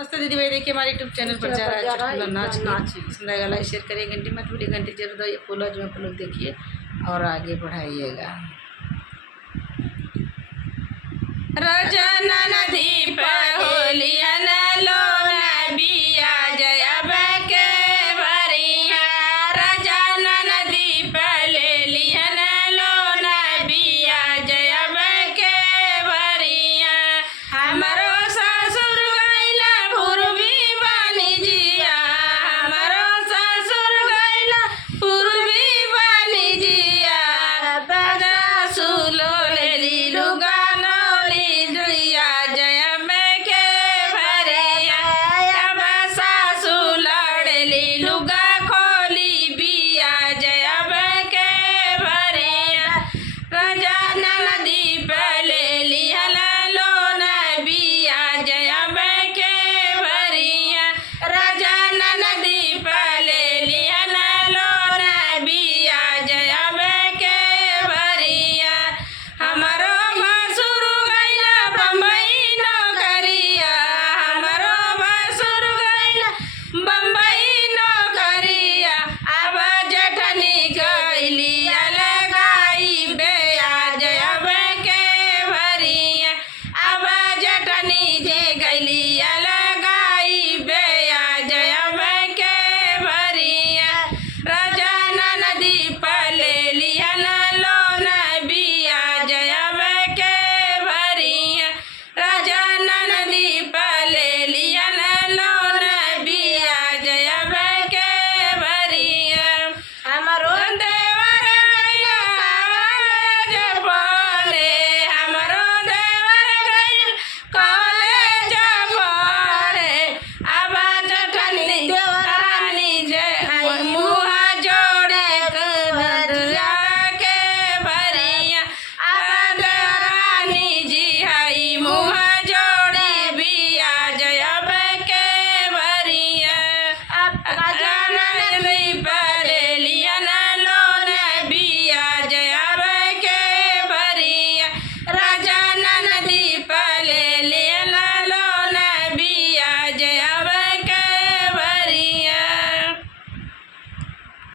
नमस्ते दीदी भाई, देखिए हमारे यूट्यूब चैनल पर जा रहा है चुटकुला नाच पसंद आएगा लाइक शेयर करिए, घंटी मत भूलिए, घंटी जरूर दबाइए, फॉलो जो आप लोग देखिए और आगे बढ़ाइएगा। रजना नदी पर होलिया